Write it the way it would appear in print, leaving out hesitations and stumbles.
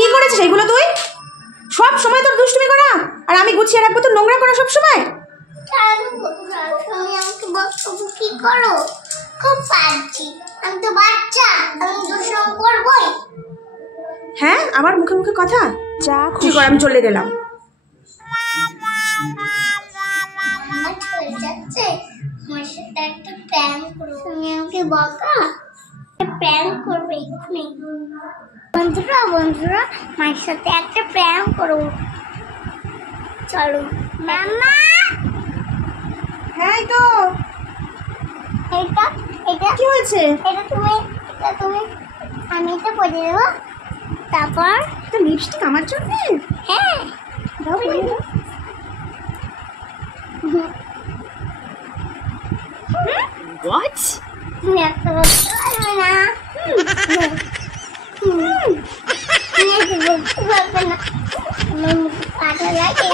কি করেছিস এগুলো তুই? সব সময় তোর দুষ্টুমি করা, আর আমি গুছিয়ে রাখবো তো নোংরা করা সব সময়। তুমি আমাকে বকবকি করো, খুব পাচ্ছি। আমি তো বাচ্চা, আমি দুষ্টুমি করবই। হ্যাঁ, আবার মুখে মুখে কথা। যা খুশি কর, আমি চলে গেলাম। হয়ে যাচ্ছে, আমার সাথে একটা প্র্যাঙ্ক করো। তুমি আমাকে বকা প্র্যাঙ্ক করবে এক্ষুনি। বন্ধুরা আমার সাথে একটা প্র্যাঙ্ক করো, চলো। মামা, হ্যাঁ তো এটা এটা কি হয়েছে? এটা তুমি আমি এটা পরে দেবো, তারপর এটা লিপস্টিক আমার জন্য? হ্যাঁ দাও পরিয়ে দাও। What? তুমি একটা বলতে পারবে না, তুমি বলতে পারবে না, আমার মুখে কাটা লাগে।